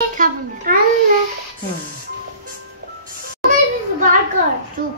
খাবো না আল্লাহ বার্গার চুপ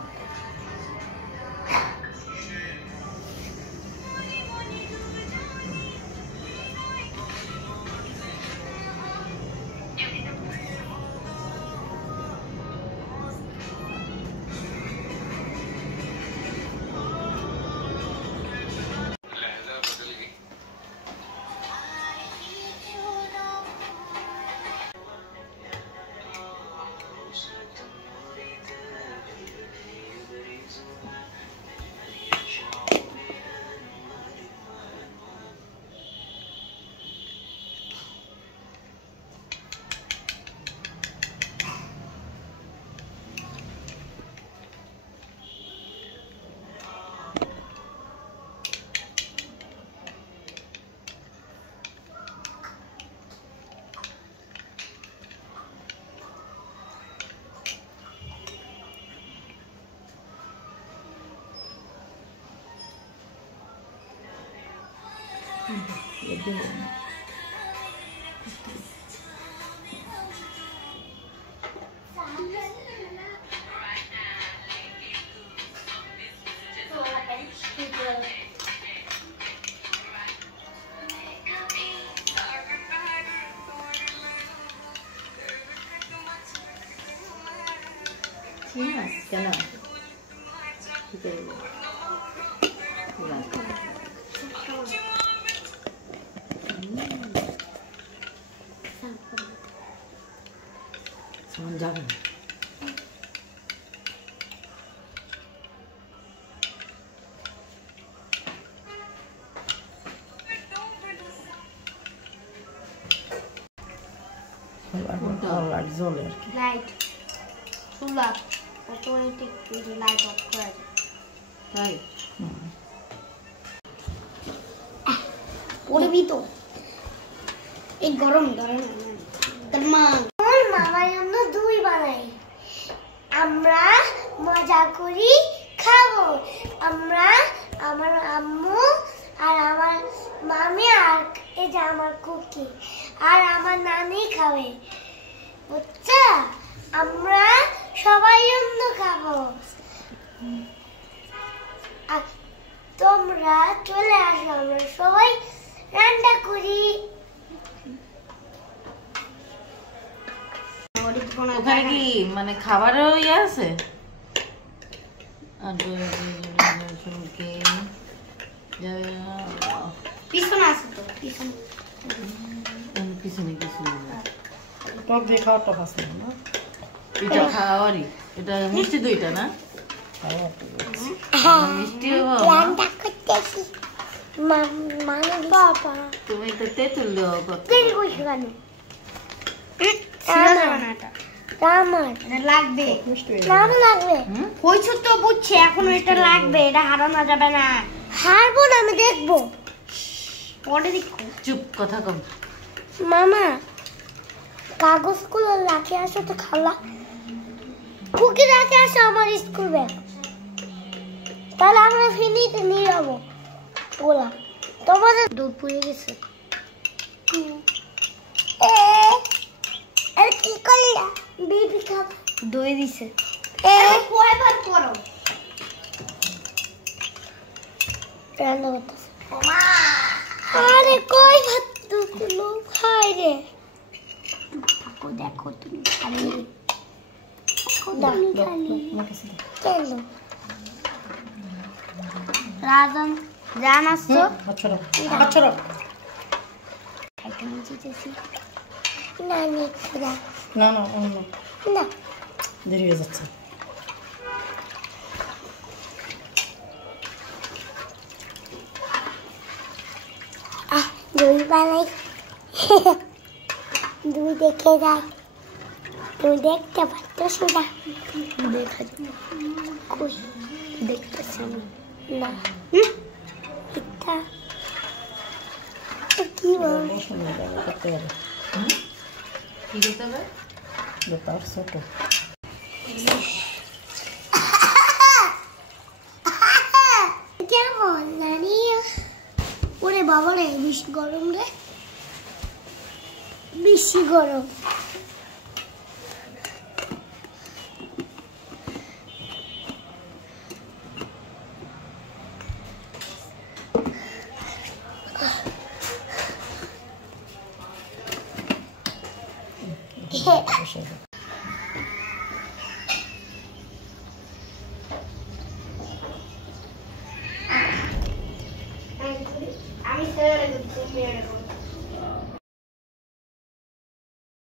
Yes, genau. Someone jogging. Light. Solar. Automatic light off করে তাই পড়বি তো এই গরম ধরে না মামার জন্য দুই বানাই আমরা মজা করি খাবো আমরা আমার আম্মু আর আমার মামি আর এই যে আমার কুকি আর আমার নানি খাবে বুঝছো আমরা সবাই জন্য খাবো আর তোমরা চলে আসো আমরা সবাই রান্না করি ওখানে কি মানে খাবারও ইয়ে আছে আর পিছনে আছে তো পিছনে পিছনে পিছনে টক দিয়ে খাওয়ার টক আছে না এটা খাওয়ারই এটা মিষ্টি দইটা না মিষ্টি রান্না করতেছি মানে বাবা তুমি তো তেঁতুল দাও কত দেরি কইছো কেন লাগবে লাগবে কইছো তো বুঝছি এখনো এটা লাগবে এটা হারানো যাবে না হারবো না আমি দেখবো পরে দেখো চুপ কথা কম মামা কাগজগুলো রাখে আসো তো খালা কুকি রাখে আসো আমার স্কুল ব্যাগ তাহলে আমরা ফিনিতে নিয়ে যাবো ওলা তোমাদের দুধ পুড়ে গেছে আর কি করলা বেবি খাব দই দিছে কয়বার করো রান্না করতেছে আরে কই ভাত দুলো খাই রে দেখো তুমি খালি রাজন জান আসছো না না অন্য না দেরি হয়ে যাচ্ছে দই বানাই দুই দেখে যাই তুই দেখতে পাচ্ছ না দেখা কই দেখতেছি আমি না এটা কি বল কি করতে হবে তার ছোট কেমন নানি ওরে বাবা রে বেশি গরম রে বেশি গরম বসে দাও। আমি স্যার তুমি এরকম